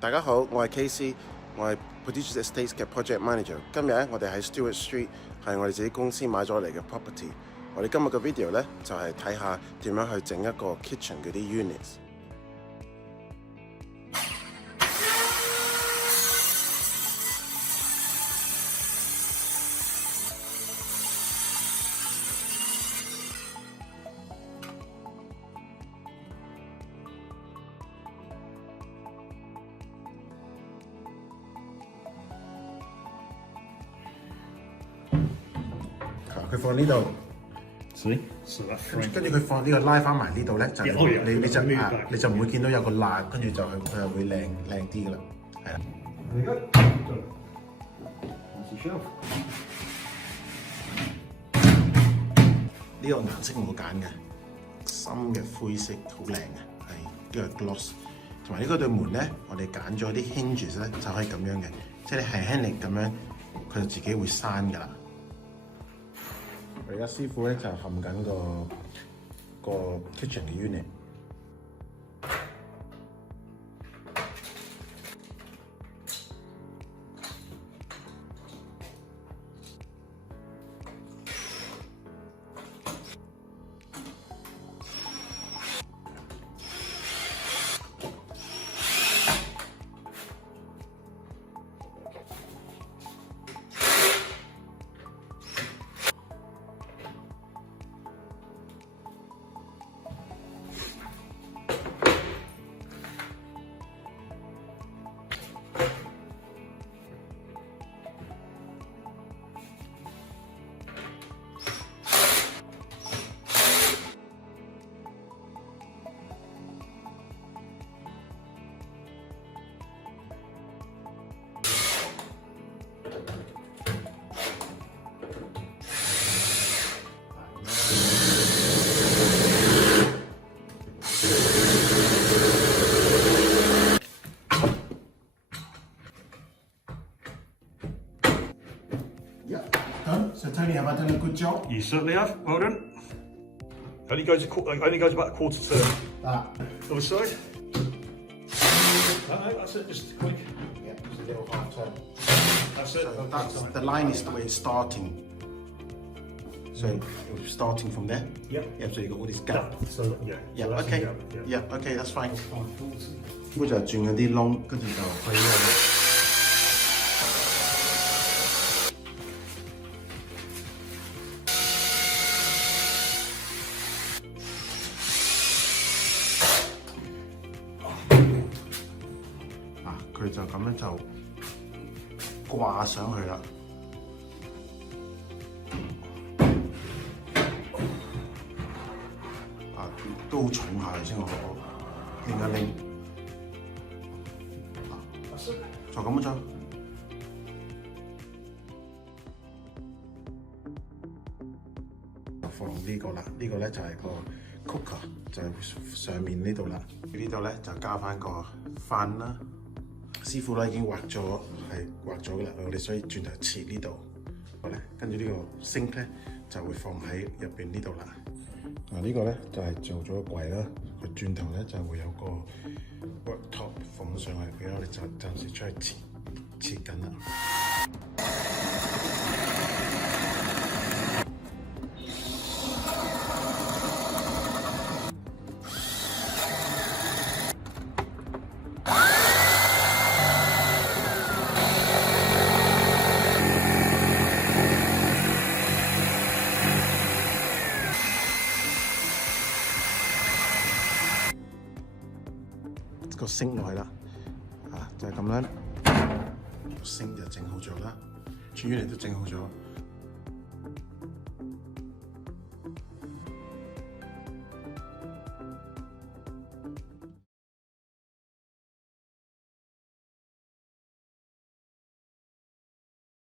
大家好，我係 KC，我係 Producers Estates 嘅 Project Manager。今日咧，我哋喺 Stuart Street 係我哋自己公司買咗嚟嘅 property。我哋今日嘅 video 咧就係睇下點樣去整一個 kitchen 嗰啲 units。佢放呢度，跟住佢放呢個拉翻埋呢度咧，就你就唔會見到有個罅，跟住佢就會靚啲噶啦，係啦。呢個顏色我揀嘅，深嘅灰色，好靚嘅，係呢個 gloss。同埋呢個對門咧，我哋揀咗啲 hinges 咧，就可以咁樣嘅，即係你輕輕力咁樣，佢就自己會閂噶啦。我而家師傅咧就冚緊個 kitchen 嘅 unit。So Tony, have I done a good job? You certainly have. Well done. Only goes about a quarter turn. Other side. No, that's it. Just quick. Yeah, just a little half turn. That's it. So that's the line is the way it's starting. So starting from there. Yeah. Yeah. So you got all this gap. So yeah. Yeah. So Okay. Gap, yeah. Okay. That's fine. 咁就轉嗰啲窿，跟住就去呢個。佢就咁樣就掛上去啦。都好重下先我拎一拎。就咁樣。放呢個啦，呢個咧就係個 cooker，就係上面呢度啦。呢度咧就加翻個飯啦。師傅咧已經畫咗嘅啦，我哋所以轉頭切呢度，好咧，跟住呢個 sink 咧就會放喺入邊呢度啦。呢個咧就係做咗個櫃啦，個轉頭咧就會有個 worktop 放上去，俾我哋就暫時出去切緊啦。個升落去啦，就係咁樣，個升就整好咗啦，轉完嚟都整好咗。